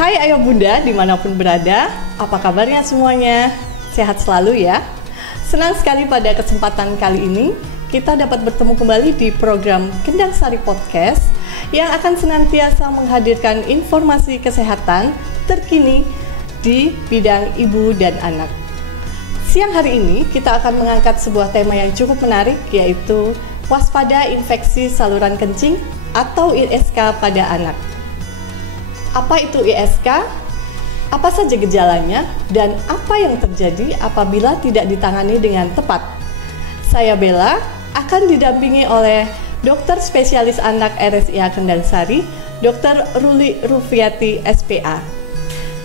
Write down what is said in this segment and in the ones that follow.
Hai ayah bunda dimanapun berada, apa kabarnya semuanya? Sehat selalu ya? Senang sekali pada kesempatan kali ini kita dapat bertemu kembali di program Kendang Sari Podcast yang akan senantiasa menghadirkan informasi kesehatan terkini di bidang ibu dan anak. Siang hari ini kita akan mengangkat sebuah tema yang cukup menarik, yaitu waspada infeksi saluran kencing atau ISK pada anak. Apa itu ISK? Apa saja gejalanya? Dan apa yang terjadi apabila tidak ditangani dengan tepat? Saya Bella akan didampingi oleh dokter spesialis anak RSIA Kendang Sari, Dr. Ruli Rufiati SPA.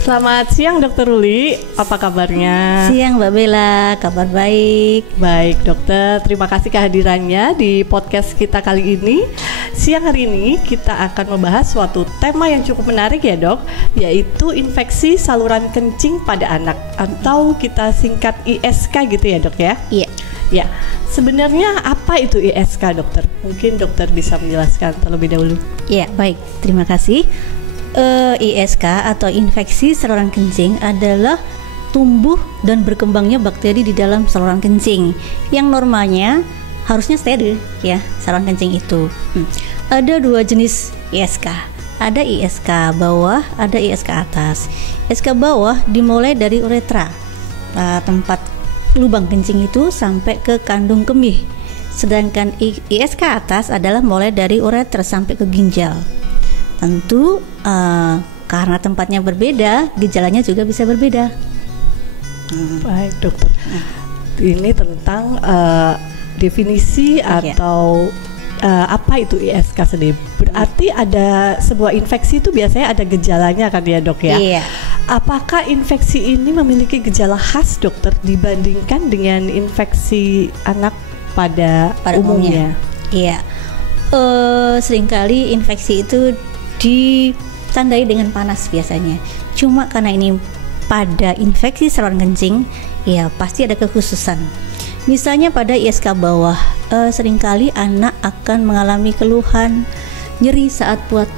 Selamat siang Dr. Ruli, apa kabarnya? Siang Mbak Bella, kabar baik. Baik dokter, terima kasih kehadirannya di podcast kita kali ini. Siang hari ini kita akan membahas suatu tema yang cukup menarik ya dok, yaitu infeksi saluran kencing pada anak, atau kita singkat ISK gitu ya dok ya? Iya. Ya, sebenarnya apa itu ISK dokter? Mungkin dokter bisa menjelaskan terlebih dahulu. Iya, baik, terima kasih. ISK atau infeksi saluran kencing adalah tumbuh dan berkembangnya bakteri di dalam saluran kencing yang normalnya harusnya steril ya, saluran kencing itu. Ada dua jenis ISK. Ada ISK bawah, ada ISK atas. ISK bawah dimulai dari uretra, tempat lubang kencing itu sampai ke kandung kemih. Sedangkan ISK atas adalah mulai dari uretra sampai ke ginjal. Tentu karena tempatnya berbeda, gejalanya juga bisa berbeda. Baik dokter, ini tentang definisi atau apa itu ISK sendiri. Berarti ada sebuah infeksi itu biasanya ada gejalanya kan ya dok ya? Iya. Apakah infeksi ini memiliki gejala khas dokter dibandingkan dengan infeksi anak pada umumnya? Iya. Seringkali infeksi itu ditandai dengan panas biasanya. Cuma karena ini pada infeksi saluran kencing, ya pasti ada kekhususan. Misalnya pada ISK bawah, seringkali anak akan mengalami keluhan nyeri saat buat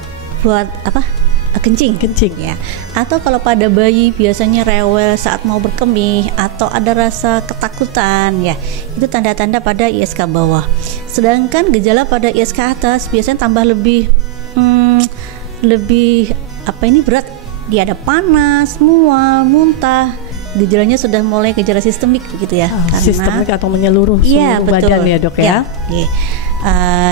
kencing ya. Atau kalau pada bayi biasanya rewel saat mau berkemih atau ada rasa ketakutan ya. Itu tanda-tanda pada ISK bawah. Sedangkan gejala pada ISK atas biasanya tambah lebih berat. Dia ada panas, mual, muntah. Gejalanya sudah mulai gejala sistemik begitu ya. Karena sistemik atau menyeluruh seluruh badan ya dok ya.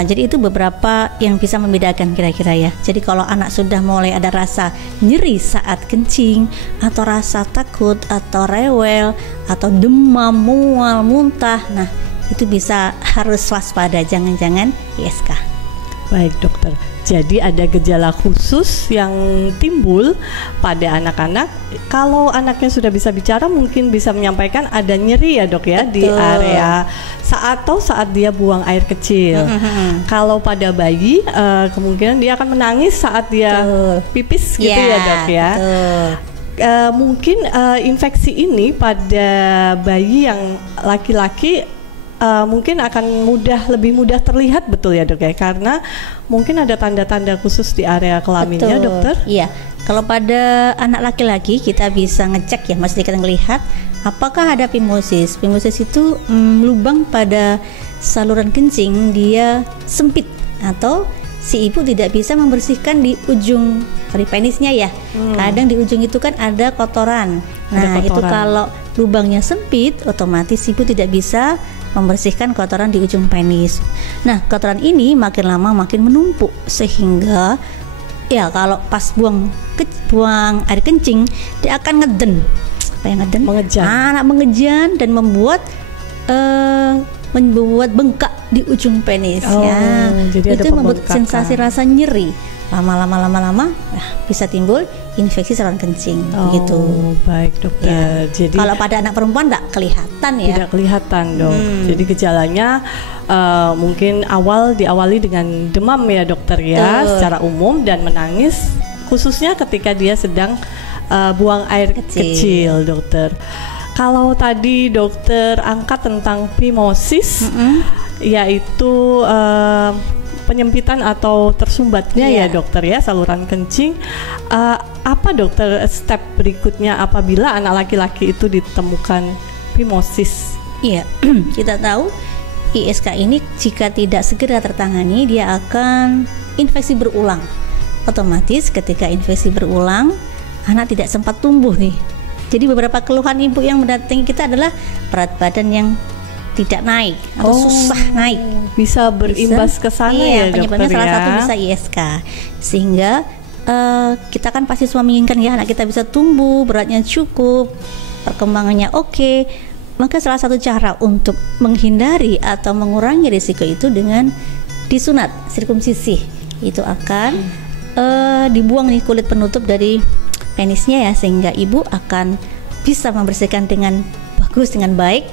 Jadi itu beberapa yang bisa membedakan kira-kira ya. Jadi kalau anak sudah mulai ada rasa nyeri saat kencing, atau rasa takut, atau rewel, atau demam, mual, muntah, nah itu harus waspada, jangan-jangan ISK. Baik dokter, jadi ada gejala khusus yang timbul pada anak-anak. Kalau anaknya sudah bisa bicara, mungkin bisa menyampaikan ada nyeri ya dok ya. Betul. Di area saat dia buang air kecil. Kalau pada bayi, kemungkinan dia akan menangis saat dia pipis gitu ya dok ya. Mungkin infeksi ini pada bayi yang laki-laki mungkin akan lebih mudah terlihat, betul ya dok ya, karena mungkin ada tanda-tanda khusus di area kelaminnya. Betul. Dokter. Iya, kalau pada anak laki-laki kita bisa ngecek ya, mesti kita ngelihat apakah ada phimosis. Phimosis itu lubang pada saluran kencing dia sempit atau si ibu tidak bisa membersihkan di ujung penisnya ya. Kadang di ujung itu kan ada kotoran. Itu kalau lubangnya sempit, otomatis ibu tidak bisa membersihkan kotoran di ujung penis. Nah, kotoran ini makin lama makin menumpuk sehingga ya kalau pas buang air kencing dia akan ngeden. Apa yang ngeden? Mengejan dan membuat bengkak di ujung penis ya. Jadi itu membuat sensasi rasa nyeri. Lama-lama bisa timbul infeksi saluran kencing begitu. Baik dokter. Ya. Jadi kalau pada anak perempuan tidak kelihatan ya. Tidak kelihatan dok. Jadi gejalanya mungkin diawali dengan demam ya dokter ya, secara umum, dan menangis khususnya ketika dia sedang buang air kecil dokter. Kalau tadi dokter angkat tentang phimosis, yaitu penyempitan atau tersumbatnya ya dokter ya saluran kencing, apa dokter step berikutnya apabila anak laki-laki itu ditemukan phimosis? Iya, kita tahu ISK ini jika tidak segera tertangani dia akan infeksi berulang. Otomatis ketika infeksi berulang, anak tidak sempat tumbuh nih. Jadi beberapa keluhan ibu yang mendatangi kita adalah berat badan yang tidak naik atau susah naik. Bisa berimbas ke sana ya dokter penyebabnya ya. salah satu bisa ISK. Sehingga kita kan pasti semua menginginkan ya anak kita bisa tumbuh, beratnya cukup, perkembangannya oke. Maka salah satu cara untuk menghindari atau mengurangi risiko itu dengan disunat sirkumsisi. Itu akan dibuang nih kulit penutup dari penisnya ya, sehingga ibu akan bisa membersihkan dengan bagus, dengan baik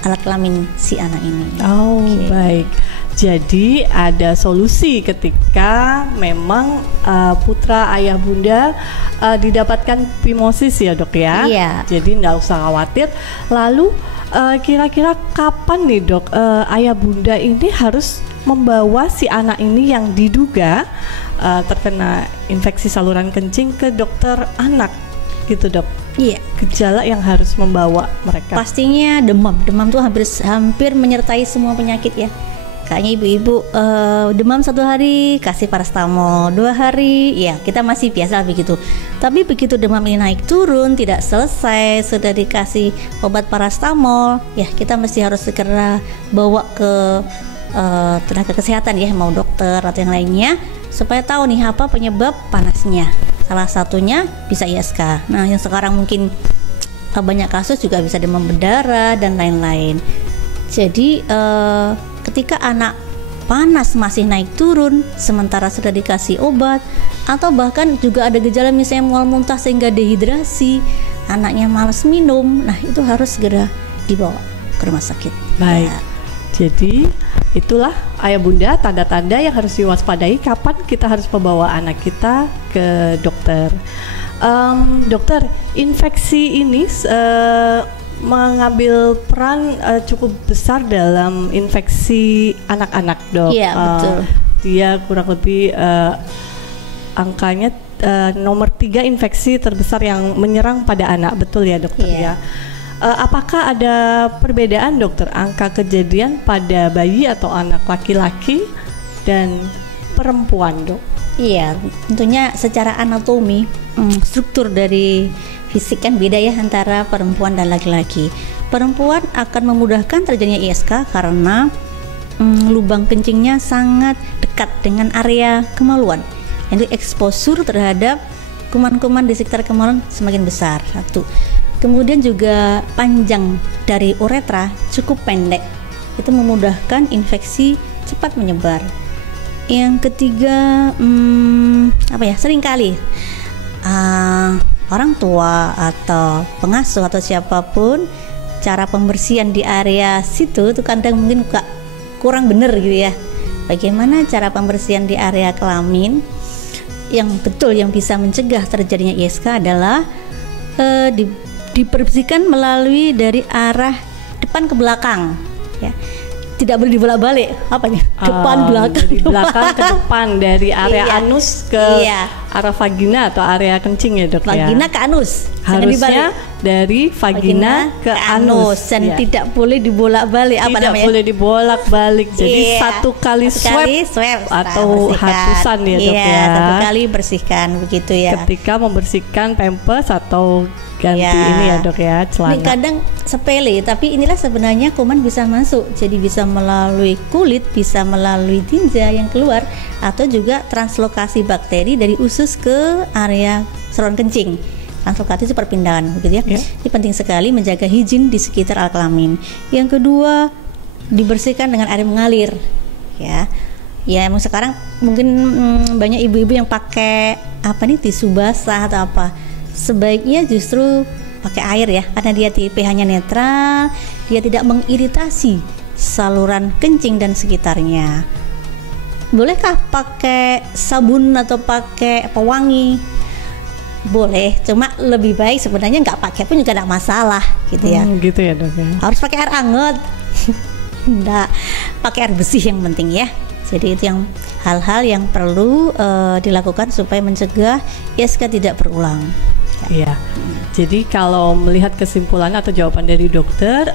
alat kelamin si anak ini. Baik. Jadi ada solusi ketika memang putra ayah bunda didapatkan phimosis ya dok ya. Iya. Jadi nggak usah khawatir. Lalu kira-kira kapan nih dok ayah bunda ini harus membawa si anak ini yang diduga terkena infeksi saluran kencing ke dokter anak gitu dok? Iya. Gejala yang harus membawa mereka. Pastinya demam. Demam tuh hampir menyertai semua penyakit ya. Kayaknya ibu-ibu demam 1 hari kasih paracetamol, 2 hari ya kita masih biasa begitu. Tapi begitu demam ini naik turun tidak selesai sudah dikasih obat paracetamol, ya kita mesti harus segera bawa ke tenaga kesehatan ya, mau dokter atau yang lainnya, supaya tahu nih apa penyebab panasnya. Salah satunya bisa ISK. Nah yang sekarang mungkin banyak kasus juga bisa demam berdarah dan lain-lain. Jadi ketika anak panas masih naik turun sementara sudah dikasih obat, atau bahkan juga ada gejala misalnya mual muntah sehingga dehidrasi, anaknya malas minum, nah itu harus segera dibawa ke rumah sakit. Baik ya. Jadi itulah ayah bunda tanda-tanda yang harus diwaspadai kapan kita harus membawa anak kita ke dokter. Dokter, infeksi ini mengambil peran cukup besar dalam infeksi anak-anak dok. Iya betul. Dia kurang lebih angkanya nomor 3 infeksi terbesar yang menyerang pada anak, betul ya dokter ya? Apakah ada perbedaan dokter angka kejadian pada bayi atau anak laki-laki dan perempuan dok? Iya, tentunya secara anatomi struktur dari fisik kan beda ya antara perempuan dan laki-laki. Perempuan akan memudahkan terjadinya ISK karena lubang kencingnya sangat dekat dengan area kemaluan. Jadi eksposur terhadap kuman-kuman di sekitar kemaluan semakin besar. Satu. Kemudian juga panjang dari uretra cukup pendek. Itu memudahkan infeksi cepat menyebar. Yang ketiga seringkali orang tua atau pengasuh atau siapapun cara pembersihan di area situ itu kadang mungkin kurang benar gitu ya. Bagaimana cara pembersihan di area kelamin yang betul yang bisa mencegah terjadinya ISK adalah dibersihkan melalui dari arah depan ke belakang ya. Tidak boleh dibolak-balik depan belakang, dari belakang ke depan, dari area anus ke arah vagina atau area kencing ya dok vagina ke anus. Harusnya dari vagina ke anus dan tidak boleh dibolak-balik. Tidak boleh dibolak-balik. Jadi satu kali swab atau hatusan ya dok ya. Satu kali bersihkan begitu ya. Ketika membersihkan pampers atau ganti ini ya dok ya celana. Ini kadang sepele tapi inilah sebenarnya kuman bisa masuk. Jadi bisa melalui kulit, bisa melalui tinja yang keluar, atau juga translokasi bakteri dari usus ke area saluran kencing. Translokasi itu perpindahan begitu ya. Ini penting sekali menjaga higien di sekitar alat kelamin. Yang kedua, dibersihkan dengan air mengalir ya. Ya emang sekarang mungkin banyak ibu-ibu yang pakai tisu basah atau apa. Sebaiknya justru pakai air ya, karena dia pH-nya netral, dia tidak mengiritasi saluran kencing dan sekitarnya. Bolehkah pakai sabun atau pakai pewangi? Boleh, cuma lebih baik sebenarnya nggak pakai pun juga nggak masalah gitu ya. Gitu ya dok ya. Harus pakai air hangat? Nggak, pakai air bersih yang penting ya. Jadi itu yang hal-hal yang perlu dilakukan supaya mencegah ISK tidak berulang. Iya. Jadi kalau melihat kesimpulan atau jawaban dari dokter,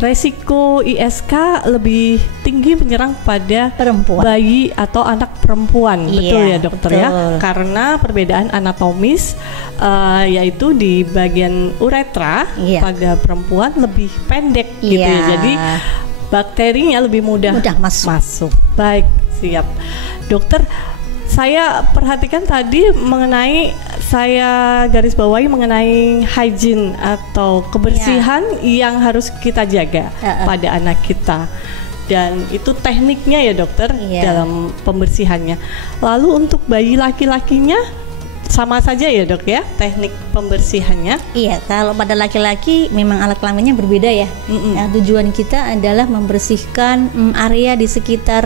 resiko ISK lebih tinggi menyerang pada Perempuan. bayi atau anak perempuan, betul ya dokter ya? betul. Karena perbedaan anatomis yaitu di bagian uretra pada perempuan lebih pendek gitu ya. Jadi bakterinya lebih mudah masuk. Baik, siap. Dokter, saya perhatikan tadi saya garis bawahi mengenai hygiene atau kebersihan yang harus kita jaga pada anak kita. Dan itu tekniknya ya dokter dalam pembersihannya. Lalu untuk bayi laki-lakinya sama saja ya dok ya teknik pembersihannya? Iya, kalau pada laki-laki memang alat kelaminnya berbeda ya. Nah, tujuan kita adalah membersihkan area di sekitar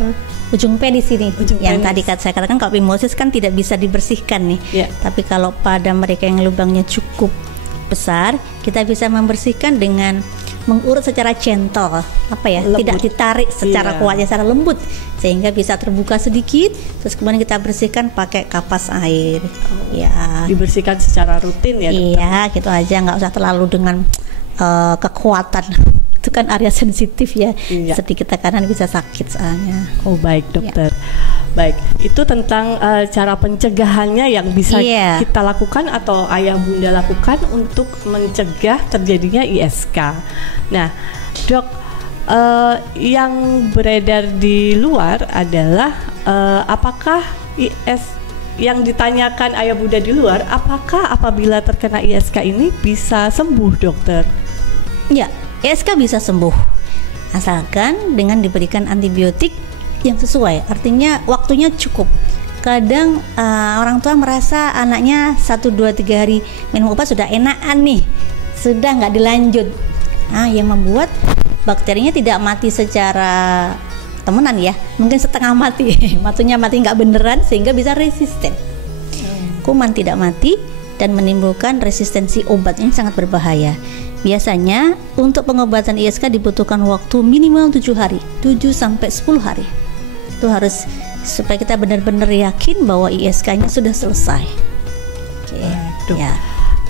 ujung penis ini. Yang tadi saya katakan kalau phimosis kan tidak bisa dibersihkan nih. Tapi kalau pada mereka yang lubangnya cukup besar, kita bisa membersihkan dengan mengurut secara gentle, lembut. Tidak ditarik secara kuatnya, secara lembut, sehingga bisa terbuka sedikit. Terus kemudian kita bersihkan pakai kapas air. Dibersihkan secara rutin ya dokter? Iya, gitu aja, nggak usah terlalu dengan kekuatan. Itu kan area sensitif ya. Sedikit tekanan bisa sakit soalnya. Oh baik dokter. Baik, itu tentang cara pencegahannya yang bisa kita lakukan atau ayah bunda lakukan untuk mencegah terjadinya ISK. Nah, dok, yang beredar di luar adalah apakah yang ditanyakan ayah bunda di luar, apakah apabila terkena ISK ini bisa sembuh, dokter? Ya, ISK bisa sembuh asalkan dengan diberikan antibiotik yang sesuai, artinya waktunya cukup. Kadang orang tua merasa anaknya 1-2-3 hari minum obat sudah enakan nih, sudah nggak dilanjut. Nah, yang membuat bakterinya tidak mati secara temenan ya, mungkin setengah mati, matunya mati nggak beneran sehingga bisa resisten. Kuman tidak mati dan menimbulkan resistensi obat, ini sangat berbahaya. Biasanya untuk pengobatan ISK dibutuhkan waktu minimal 7 hari, 7-10 hari. Itu harus supaya kita benar-benar yakin bahwa ISK-nya sudah selesai.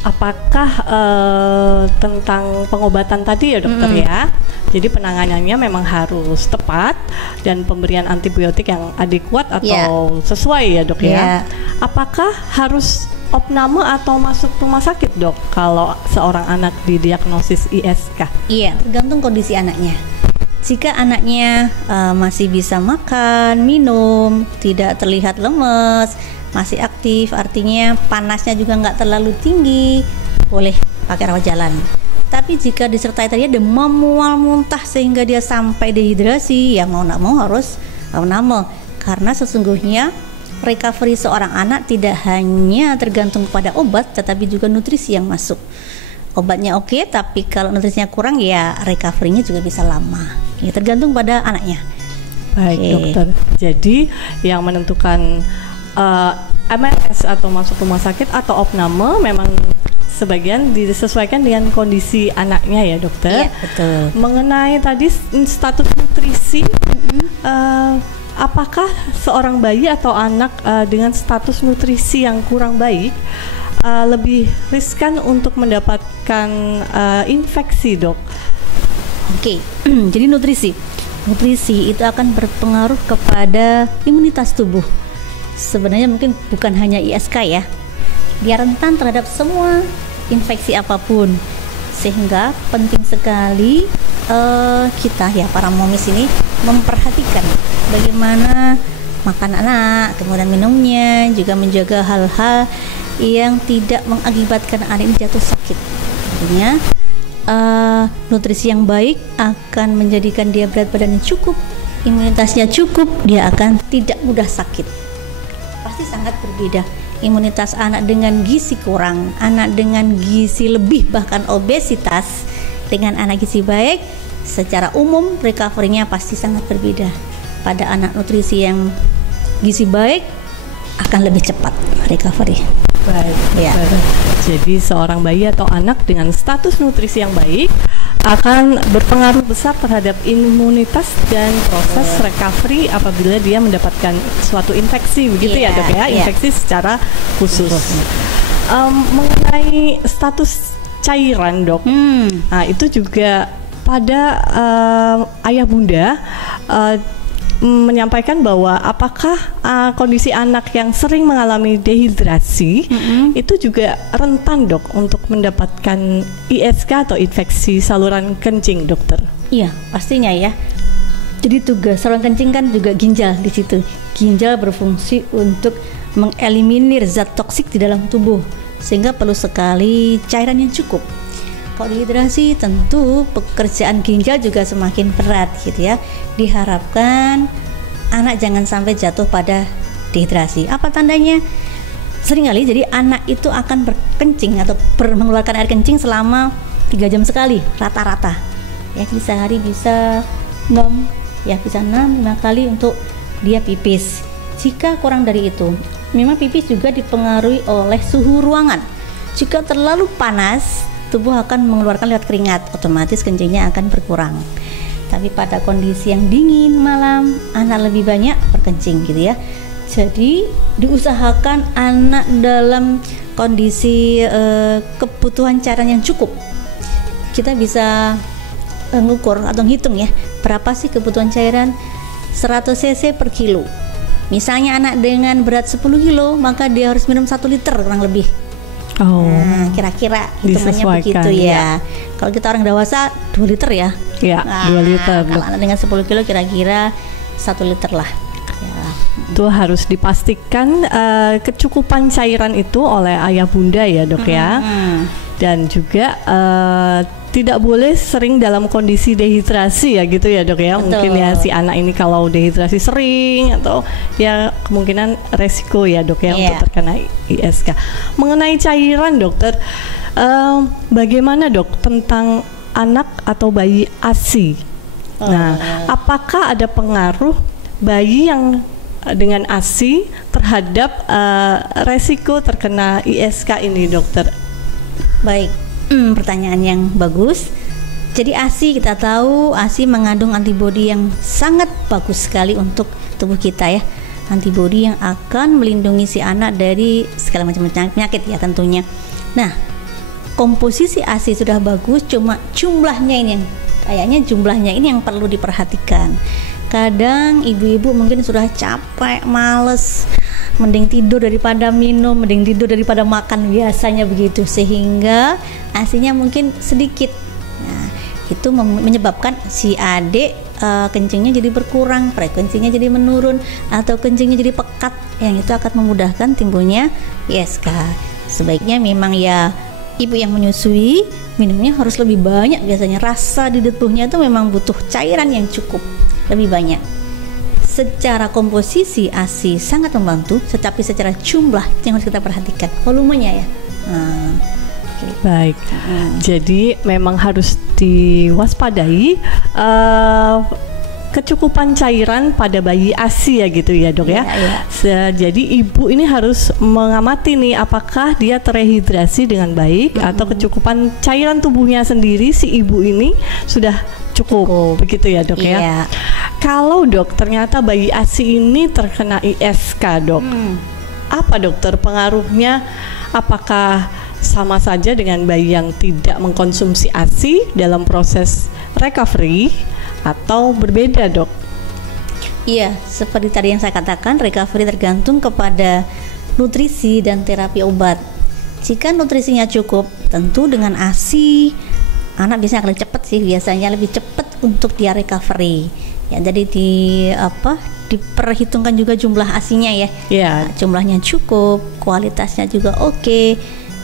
Apakah tentang pengobatan tadi ya dokter ya? Jadi penanganannya memang harus tepat dan pemberian antibiotik yang adekuat atau sesuai ya dok ya? Apakah harus opname atau masuk rumah sakit dok kalau seorang anak didiagnosis ISK? Iya, tergantung kondisi anaknya. Jika anaknya masih bisa makan, minum, tidak terlihat lemes, masih aktif, artinya panasnya juga nggak terlalu tinggi, boleh pakai rawat jalan. Tapi jika disertai tadi demam, mual, muntah sehingga dia sampai dehidrasi, ya mau nggak mau harus opname. Karena sesungguhnya recovery seorang anak tidak hanya tergantung pada obat, tetapi juga nutrisi yang masuk. Obatnya oke, tapi kalau nutrisinya kurang ya recovery-nya juga bisa lama. Ya, tergantung pada anaknya. Baik dokter. Jadi yang menentukan MRS atau masuk rumah sakit atau opname memang sebagian disesuaikan dengan kondisi anaknya ya dokter. Iya betul. Mengenai tadi status nutrisi, apakah seorang bayi atau anak dengan status nutrisi yang kurang baik lebih riskan untuk mendapatkan infeksi dok? Oke, jadi nutrisi itu akan berpengaruh kepada imunitas tubuh. Sebenarnya mungkin bukan hanya ISK ya, dia rentan terhadap semua infeksi apapun, sehingga penting sekali kita ya para momis ini memperhatikan bagaimana makan anak, kemudian minumnya, juga menjaga hal-hal yang tidak mengakibatkan anak ini jatuh sakit. Artinya nutrisi yang baik akan menjadikan dia berat badannya cukup, imunitasnya cukup, dia akan tidak mudah sakit. Pasti sangat berbeda imunitas anak dengan gizi kurang, anak dengan gizi lebih bahkan obesitas dengan anak gizi baik. Secara umum recovery-nya pasti sangat berbeda. Pada anak nutrisi yang gizi baik akan lebih cepat recovery. Baik. Ya. Jadi seorang bayi atau anak dengan status nutrisi yang baik akan berpengaruh besar terhadap imunitas dan proses recovery apabila dia mendapatkan suatu infeksi, begitu ya dok ya, infeksi secara khusus. Mengenai status cairan dok, nah itu juga pada ayah bunda menyampaikan bahwa apakah kondisi anak yang sering mengalami dehidrasi itu juga rentan dok untuk mendapatkan ISK atau infeksi saluran kencing, dokter? Iya, pastinya ya. Jadi tugas saluran kencing kan juga ginjal di situ. Ginjal berfungsi untuk mengeliminir zat toksik di dalam tubuh, sehingga perlu sekali cairan yang cukup. Kalau dehidrasi tentu pekerjaan ginjal juga semakin berat gitu ya. Diharapkan anak jangan sampai jatuh pada dehidrasi. Apa tandanya? Seringkali jadi anak itu akan berkencing atau mengeluarkan air kencing selama 3 jam sekali rata-rata. Ya, jadi sehari bisa 5 kali untuk dia pipis. Jika kurang dari itu, memang pipis juga dipengaruhi oleh suhu ruangan. Jika terlalu panas, tubuh akan mengeluarkan lewat keringat, otomatis kencingnya akan berkurang. Tapi pada kondisi yang dingin malam, anak lebih banyak berkencing gitu ya. Jadi diusahakan anak dalam kondisi kebutuhan cairan yang cukup. Kita bisa ngukur atau hitung ya, berapa sih kebutuhan cairan 100 cc per kilo. Misalnya anak dengan berat 10 kilo, maka dia harus minum 1 liter kurang lebih. Nah, kira-kira hitungannya begitu ya. Kalau kita orang dewasa 2 liter ya. Iya, 2 liter. Kalau anak dengan 10 kilo kira-kira 1 liter lah. Ya. Itu harus dipastikan kecukupan cairan itu oleh ayah bunda ya dok ya. Dan juga tidak boleh sering dalam kondisi dehidrasi ya gitu ya dok ya. Betul. Mungkin ya si anak ini kalau dehidrasi sering atau ya kemungkinan resiko ya dok ya untuk terkena ISK. Mengenai cairan dokter, bagaimana dok tentang anak atau bayi ASI? Nah, apakah ada pengaruh bayi yang dengan ASI terhadap resiko terkena ISK ini dokter? Baik, pertanyaan yang bagus. Jadi ASI, kita tahu ASI mengandung antibodi yang sangat bagus sekali untuk tubuh kita ya. Antibodi yang akan melindungi si anak dari segala macam penyakit ya tentunya. Nah, komposisi ASI sudah bagus, cuma jumlahnya ini yang perlu diperhatikan. Kadang ibu-ibu mungkin sudah capek, males, mending tidur daripada minum, mending tidur daripada makan, biasanya begitu, sehingga ASI-nya mungkin sedikit. Nah, itu menyebabkan si adik kencingnya jadi berkurang, frekuensinya jadi menurun, atau kencingnya jadi pekat, yang itu akan memudahkan timbulnya ISK. Sebaiknya memang ya ibu yang menyusui minumnya harus lebih banyak, biasanya rasa di tubuhnya itu memang butuh cairan yang cukup lebih banyak. Secara komposisi ASI sangat membantu, tetapi secara jumlah yang harus kita perhatikan volumenya ya. Baik, jadi memang harus diwaspadai kecukupan cairan pada bayi ASI ya gitu ya dok ya. Jadi ibu ini harus mengamati nih apakah dia terhidrasi dengan baik atau kecukupan cairan tubuhnya sendiri si ibu ini sudah cukup. Begitu ya dok ya. Kalau dok ternyata bayi ASI ini terkena ISK dok, apa dokter pengaruhnya? Apakah sama saja dengan bayi yang tidak mengkonsumsi ASI dalam proses recovery atau berbeda dok? Iya, seperti tadi yang saya katakan, recovery tergantung kepada nutrisi dan terapi obat. Jika nutrisinya cukup, tentu dengan ASI anak biasanya akan cepat sih, biasanya lebih cepat untuk dia recovery. Ya, jadi diperhitungkan juga jumlah ASI-nya ya. Nah, jumlahnya cukup, kualitasnya juga oke,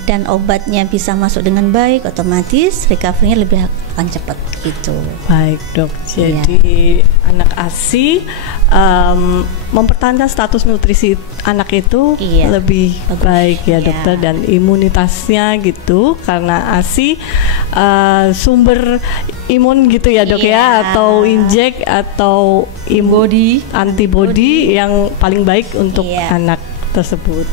dan obatnya bisa masuk dengan baik, otomatis recovery-nya lebih akan cepat gitu. Baik dok, jadi anak ASI mempertahankan status nutrisi anak itu lebih baik ya dokter, dan imunitasnya gitu, karena ASI sumber imun gitu ya dok ya, atau injek atau antibody yang paling baik untuk anak tersebut.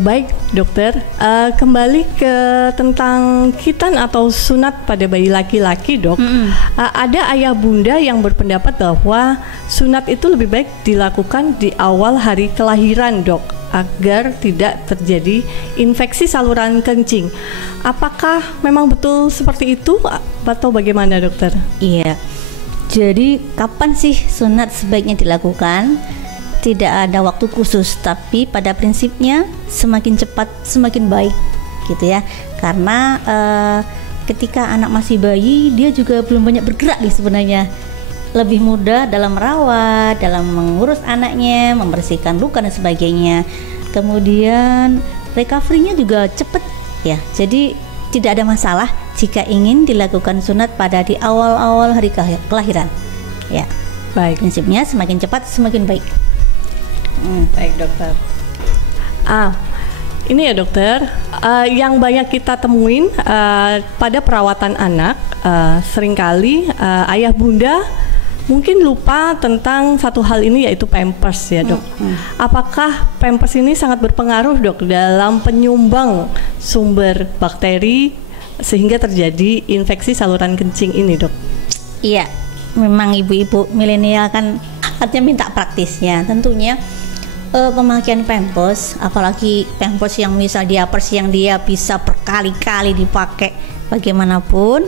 Baik dokter, kembali ke tentang khitan atau sunat pada bayi laki-laki dok. Ada ayah bunda yang berpendapat bahwa sunat itu lebih baik dilakukan di awal hari kelahiran dok, agar tidak terjadi infeksi saluran kencing. Apakah memang betul seperti itu atau bagaimana dokter? Iya, jadi kapan sih sunat sebaiknya dilakukan? Tidak ada waktu khusus, tapi pada prinsipnya semakin cepat semakin baik gitu ya. Karena ketika anak masih bayi, dia juga belum banyak bergerak nih sebenarnya. Lebih mudah dalam merawat, dalam mengurus anaknya, membersihkan luka dan sebagainya. Kemudian recovery-nya juga cepat ya. Jadi tidak ada masalah jika ingin dilakukan sunat pada di awal-awal hari kelahiran. Ya. Baik. Prinsipnya semakin cepat semakin baik. Baik dokter. Ini ya dokter, yang banyak kita temuin pada perawatan anak, seringkali ayah bunda mungkin lupa tentang satu hal ini, yaitu pampers ya dok. Apakah pampers ini sangat berpengaruh dok dalam penyumbang sumber bakteri sehingga terjadi infeksi saluran kencing ini dok? Iya, memang ibu-ibu milenial kan artinya minta praktisnya tentunya. Pemakaian pampers, apalagi pampers yang misal diapers yang dia bisa berkali-kali dipakai, bagaimanapun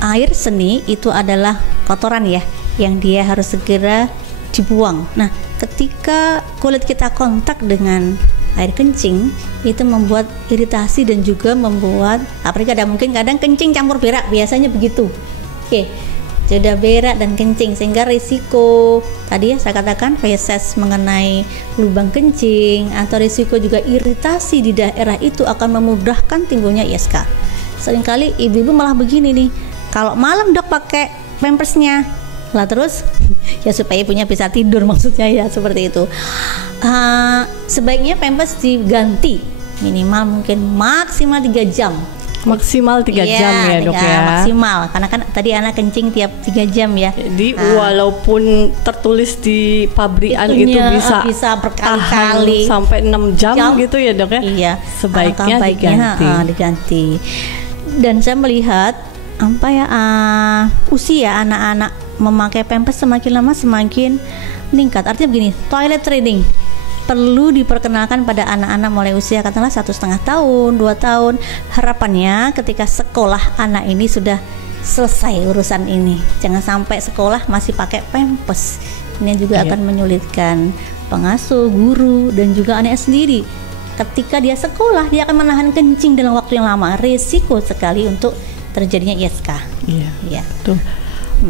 air seni itu adalah kotoran ya, yang dia harus segera dibuang. Nah, ketika kulit kita kontak dengan air kencing, itu membuat iritasi dan juga membuat apalagi kadang kencing campur berak, biasanya begitu. Oke. Sudah berak dan kencing, sehingga risiko tadi ya saya katakan feses mengenai lubang kencing atau risiko juga iritasi di daerah itu akan memudahkan timbulnya ISK. Seringkali ibu-ibu malah begini nih, kalau malam dok pakai pampersnya lah terus ya supaya ibunya bisa tidur, maksudnya ya seperti itu. Sebaiknya pampers diganti minimal mungkin maksimal 3 jam. Maksimal 3 jam ya dok ya. Maksimal, karena kan tadi anak kencing tiap 3 jam ya. Jadi walaupun tertulis di pabrikan itu bisa berkali-kali sampai 6 jam gitu ya dok ya. Iya. Sebaiknya diganti. Dan saya melihat usia anak-anak memakai pampers semakin lama semakin meningkat. Artinya begini, toilet training perlu diperkenalkan pada anak-anak mulai usia katakanlah 1,5 tahun, 2 tahun. Harapannya ketika sekolah anak ini sudah selesai urusan ini. Jangan sampai sekolah masih pakai pampers. Ini juga akan menyulitkan pengasuh, guru, dan juga anak sendiri. Ketika dia sekolah, dia akan menahan kencing dalam waktu yang lama. Risiko sekali untuk terjadinya ISK. Iya. Tuh.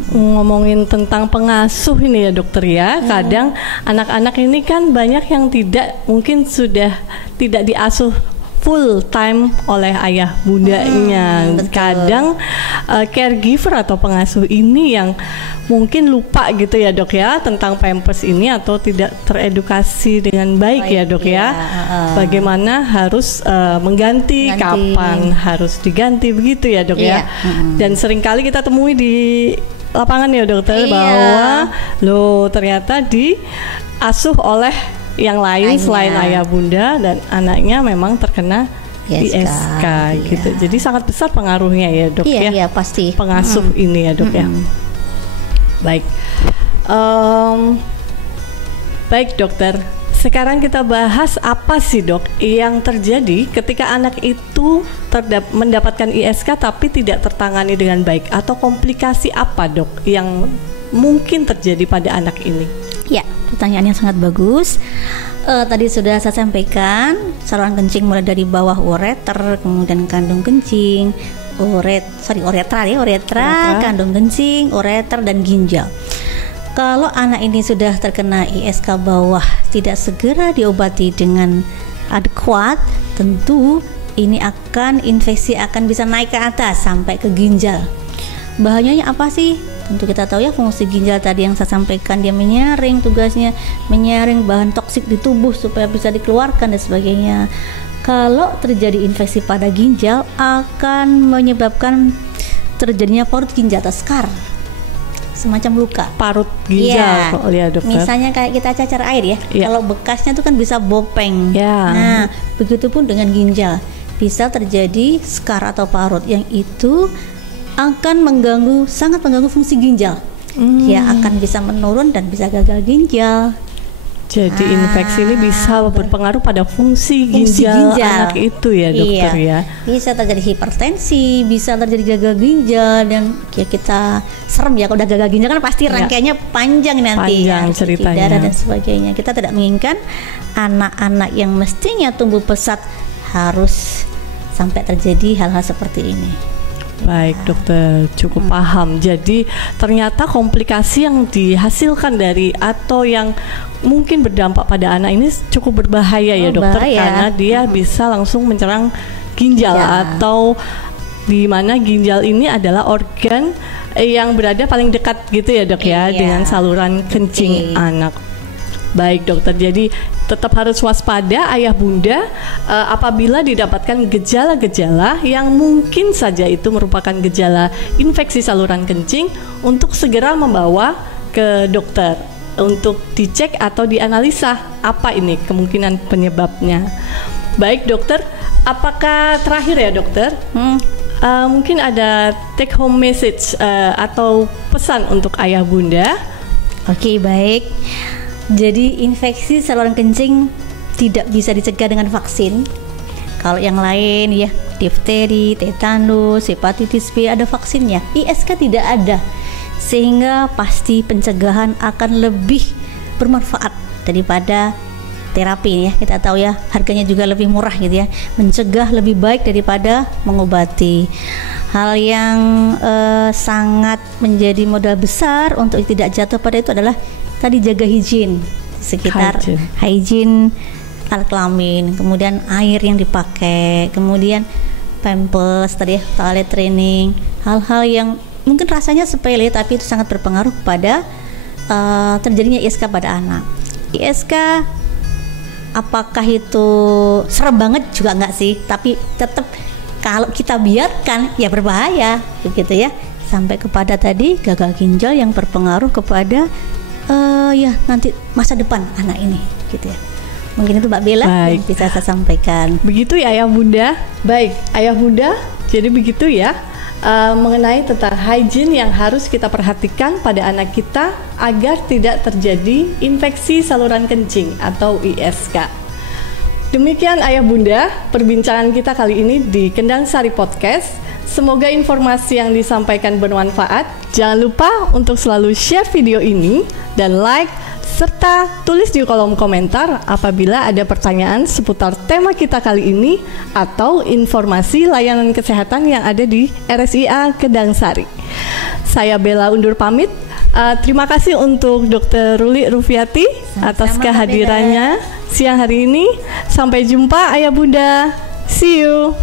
Ngomongin tentang pengasuh ini ya dokter ya, kadang anak-anak ini kan banyak yang mungkin sudah tidak diasuh full time oleh ayah bundanya. Kadang caregiver atau pengasuh ini yang mungkin lupa gitu ya dok ya tentang pampers ini, atau tidak teredukasi dengan baik ya dok ya. Bagaimana harus mengganti, kapan harus diganti begitu ya dok ya. Dan seringkali kita temui di lapangan ya dokter bahwa ternyata diasuh oleh yang lain selain ayah bunda, dan anaknya memang terkena ISK gitu. Jadi sangat besar pengaruhnya ya dok ya. Iya pasti. Pengasuh ini ya dok ya. Baik. Baik dokter. Sekarang kita bahas apa sih dok yang terjadi ketika anak itu mendapatkan ISK tapi tidak tertangani dengan baik, atau komplikasi apa dok yang mungkin terjadi pada anak ini? Ya, pertanyaan yang sangat bagus. Tadi sudah saya sampaikan, saluran kencing mulai dari bawah ureter, kemudian kandung kencing, uretra, kandung kencing, ureter, dan ginjal. Kalau anak ini sudah terkena ISK bawah, tidak segera diobati dengan adekuat, tentu ini infeksi akan bisa naik ke atas sampai ke ginjal. Bahayanya apa sih? Tentu kita tahu ya, fungsi ginjal tadi yang saya sampaikan, dia menyaring, tugasnya menyaring bahan toksik di tubuh supaya bisa dikeluarkan dan sebagainya. Kalau terjadi infeksi pada ginjal, akan menyebabkan terjadinya parut ginjal atau skar. semacam luka. Parut ginjal, ya dokter. Misalnya kayak kita cacar air ya, kalau bekasnya tuh kan bisa bopeng. Nah, begitupun dengan ginjal, bisa terjadi skar atau parut yang itu akan sangat mengganggu fungsi ginjal. Dia akan bisa menurun dan bisa gagal ginjal. Jadi infeksi ini bisa berpengaruh pada fungsi ginjal anak itu ya dokter ya. Bisa terjadi hipertensi, bisa terjadi gagal ginjal, dan ya kita serem ya kalau udah gagal ginjal kan pasti rangkaiannya panjang nanti. Panjang ceritanya. Darah dan sebagainya. Kita tidak menginginkan anak-anak yang mestinya tumbuh pesat harus sampai terjadi hal-hal seperti ini. Baik dokter, cukup paham. Jadi ternyata komplikasi yang dihasilkan dari atau yang mungkin berdampak pada anak ini cukup berbahaya ya dokter, karena dia bisa langsung menyerang ginjal atau di mana ginjal ini adalah organ yang berada paling dekat gitu ya dok ya dengan saluran kencing anak. Baik dokter, jadi tetap harus waspada ayah bunda apabila didapatkan gejala-gejala yang mungkin saja itu merupakan gejala infeksi saluran kencing, untuk segera membawa ke dokter untuk dicek atau dianalisa apa ini kemungkinan penyebabnya. Baik dokter, apakah terakhir ya dokter mungkin ada take home message atau pesan untuk ayah bunda? Oke, baik. Jadi infeksi saluran kencing tidak bisa dicegah dengan vaksin. Kalau yang lain ya, difteri, tetanus, hepatitis B ada vaksinnya. ISK tidak ada. Sehingga pasti pencegahan akan lebih bermanfaat daripada terapi ya. Kita tahu ya, harganya juga lebih murah gitu ya. Mencegah lebih baik daripada mengobati. Hal yang sangat menjadi modal besar untuk tidak jatuh pada itu adalah tadi jaga higien sekitar higien alat kelamin, kemudian air yang dipakai, kemudian pampers tadi ya, toilet training, hal-hal yang mungkin rasanya sepele tapi itu sangat berpengaruh pada terjadinya ISK pada anak. ISK apakah itu serem banget juga enggak sih, tapi tetap kalau kita biarkan ya berbahaya begitu ya, sampai kepada tadi gagal ginjal yang berpengaruh kepada ya nanti masa depan anak ini gitu ya. Mungkin itu Mbak Bella yang bisa saya sampaikan. Begitu ya ayah bunda. Baik ayah bunda, jadi begitu ya mengenai tentang hygiene yang harus kita perhatikan pada anak kita agar tidak terjadi infeksi saluran kencing atau ISK. Demikian ayah bunda perbincangan kita kali ini di Kendang Sari Podcast. Semoga informasi yang disampaikan bermanfaat. Jangan lupa untuk selalu share video ini dan like, serta tulis di kolom komentar apabila ada pertanyaan seputar tema kita kali ini atau informasi layanan kesehatan yang ada di RSIA Kendang Sari. Saya Bella undur pamit. Terima kasih untuk Dr. Ruli Rufiati atas kehadirannya siang hari ini. Sampai jumpa ayah bunda. See you.